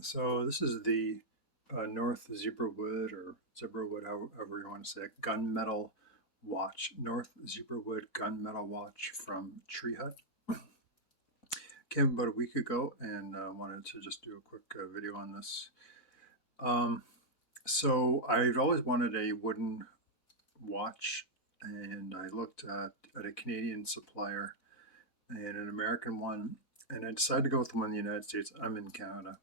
So this is the North Zebrawood or Zebrawood, however you want to say it, gunmetal watch. North Zebrawood gunmetal watch from Treehut. Came about a week ago and wanted to just do a quick video on this. Um, so I've always wanted a wooden watch, and I looked at a Canadian supplier and an American one, and I decided to go with the one in the United States. I'm in Canada.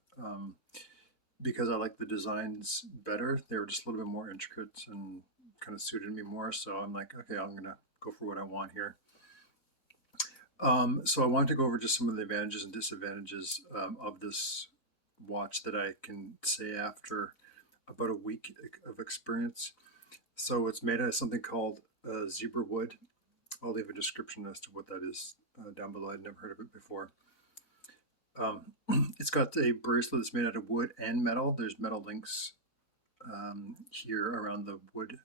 Because I like the designs better. They were just a little bit more intricate and kind of suited me more. So I'm like, okay, I'm gonna go for what I want here. So I wanted to go over just some of the advantages and disadvantages of this watch that I can say after about a week of experience. So it's made out of something called zebra wood. I'll leave a description as to what that is down below. I'd never heard of it before. Um, it's got a bracelet that's made out of wood and metal. There's metal links here around the wood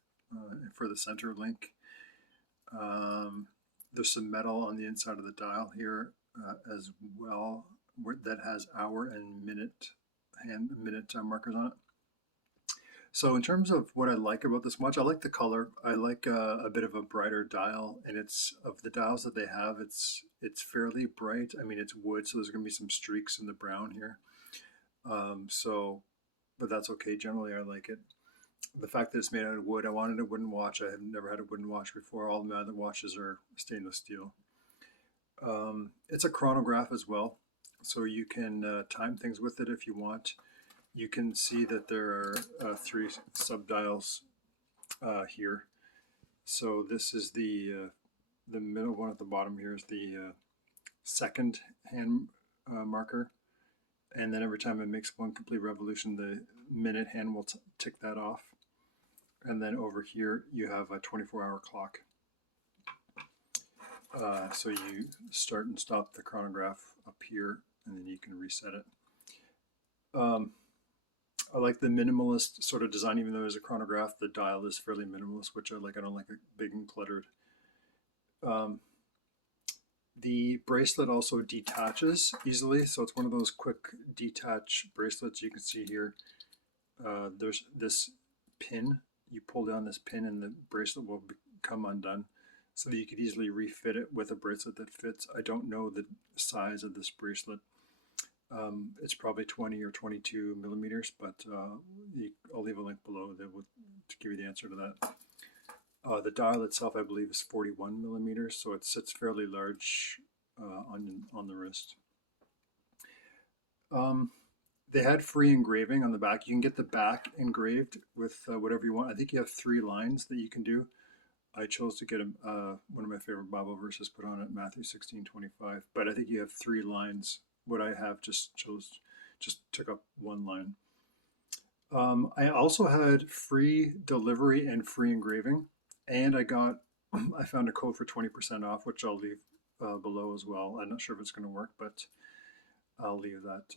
for the center link. There's some metal on the inside of the dial here as well that has hour and minute markers on it. So in terms of what I like about this watch, I like the color. I like a bit of a brighter dial, and it's of the dials that they have, it's fairly bright. I mean, it's wood, so there's going to be some streaks in the brown here. But that's okay. Generally, I like it. The fact that it's made out of wood, I wanted a wooden watch. I have never had a wooden watch before. All my other watches are stainless steel. It's a chronograph as well, so you can time things with it if you want. You can see that there are three subdials here. So this is the middle one at the bottom here is the second hand marker, and then every time it makes one complete revolution, the minute hand will tick that off. And then over here you have a 24-hour clock. So you start and stop the chronograph up here, and then you can reset it. I like the minimalist sort of design, even though there's a chronograph, the dial is fairly minimalist, which I like. I don't like it big and cluttered. The bracelet also detaches easily, so it's one of those quick detach bracelets. You can see here, there's this pin. You pull down this pin and the bracelet will come undone, so that you could easily refit it with a bracelet that fits. I don't know the size of this bracelet. It's probably 20 or 22 millimeters, but I'll leave a link below that will to give you the answer to that. The dial itself, I believe, is 41 millimeters, so it sits fairly large on the wrist. They had free engraving on the back. You can get the back engraved with whatever you want. I think you have 3 lines that you can do. I chose to get one of my favorite Bible verses put on it, Matthew 16:25. But I think you have 3 lines. What I have just took up 1 line. I also had free delivery and free engraving, and I found a code for 20% off, which I'll leave below as well. I'm not sure if it's going to work, but I'll leave that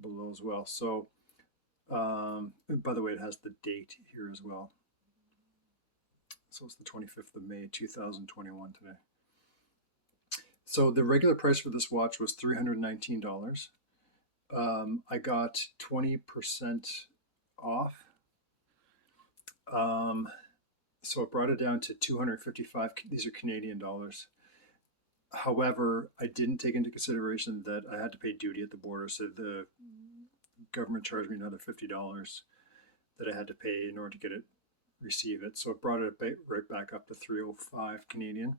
below as well. So, by the way, it has the date here as well. So it's the 25th of May, 2021 today. So the regular price for this watch was $319. I got 20% off. So it brought it down to 255. These are Canadian dollars. However, I didn't take into consideration that I had to pay duty at the border. So the government charged me another $50 that I had to pay in order to get it, receive it. So it brought it right back up to 305 Canadian,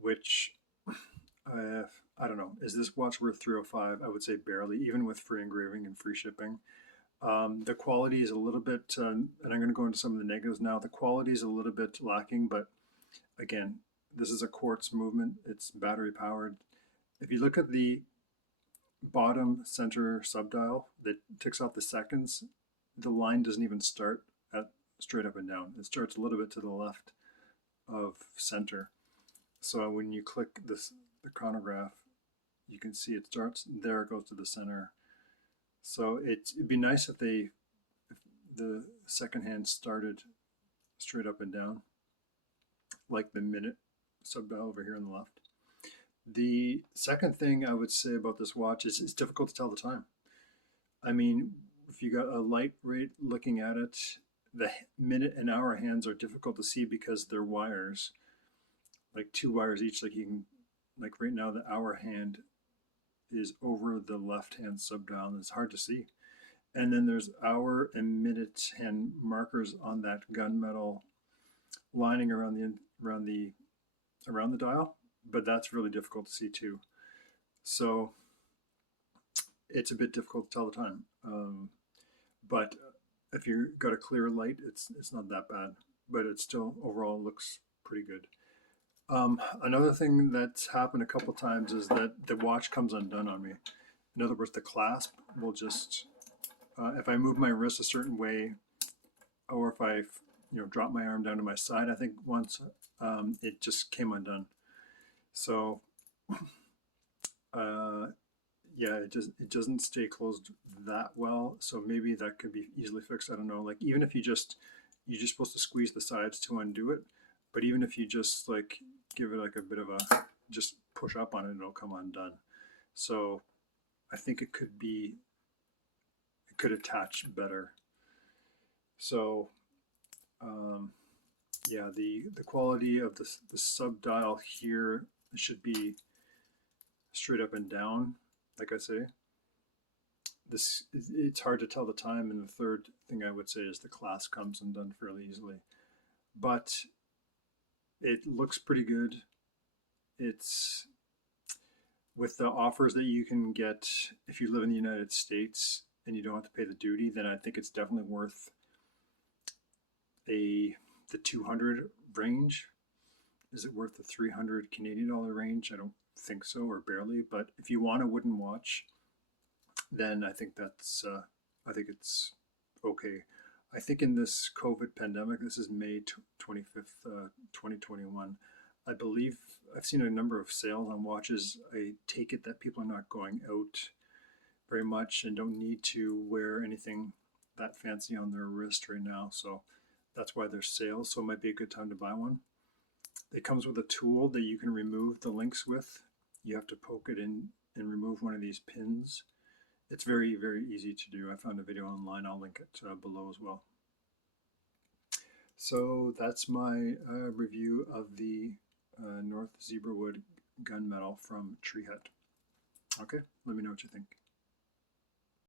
which I don't know. Is this watch worth 305? I would say barely, even with free engraving and free shipping. The quality is a little bit, and I'm going to go into some of the negatives now. The quality is a little bit lacking, but again, this is a quartz movement. It's battery powered. If you look at the bottom center subdial that ticks off the seconds, the line doesn't even start at straight up and down. It starts a little bit to the left of center. So when you click the chronograph, you can see it starts there, it goes to the center. So it'd be nice if the second hand started straight up and down, like the minute subdial over here on the left. The second thing I would say about this watch is it's difficult to tell the time. I mean, if you got a light rate looking at it, the minute and hour hands are difficult to see because they're wires, like 2 wires each. Like you can, like right now, the hour hand is over the left hand subdial, and it's hard to see. And then there's hour and minute hand markers on that gunmetal lining around the dial, but that's really difficult to see too. So it's a bit difficult to tell the time. But if you've got a clear light, it's not that bad, but it still overall looks pretty good. Another thing that's happened a couple times is that the watch comes undone on me. In other words, the clasp will just, if I move my wrist a certain way, or if I, drop my arm down to my side, I think once, it just came undone. So, yeah, it doesn't stay closed that well. So maybe that could be easily fixed. I don't know. Like even if you're just supposed to squeeze the sides to undo it, but even if you just like give it like a bit of a just push up on it, it'll come undone. So I think it could attach better. So yeah, the quality of the sub dial here should be straight up and down. Like I say, it's hard to tell the time, and the third thing I would say is the clasp comes undone fairly easily. But it looks pretty good. It's with the offers that you can get if you live in the United States and you don't have to pay the duty, then I think it's definitely worth the 200 range. Is it worth the 300 Canadian dollar range? I don't think so, or barely. But if you want a wooden watch, then I think it's okay. I think in this COVID pandemic, this is May 25th, 2021. I believe I've seen a number of sales on watches. I take it that people are not going out very much and don't need to wear anything that fancy on their wrist right now. So that's why there's sales. So it might be a good time to buy one. It comes with a tool that you can remove the links with. You have to poke it in and remove one of these pins. It's very, very easy to do. I found a video online. I'll link it below as well. So that's my review of the North Zebrawood Gunmetal from Treehut. Okay, let me know what you think.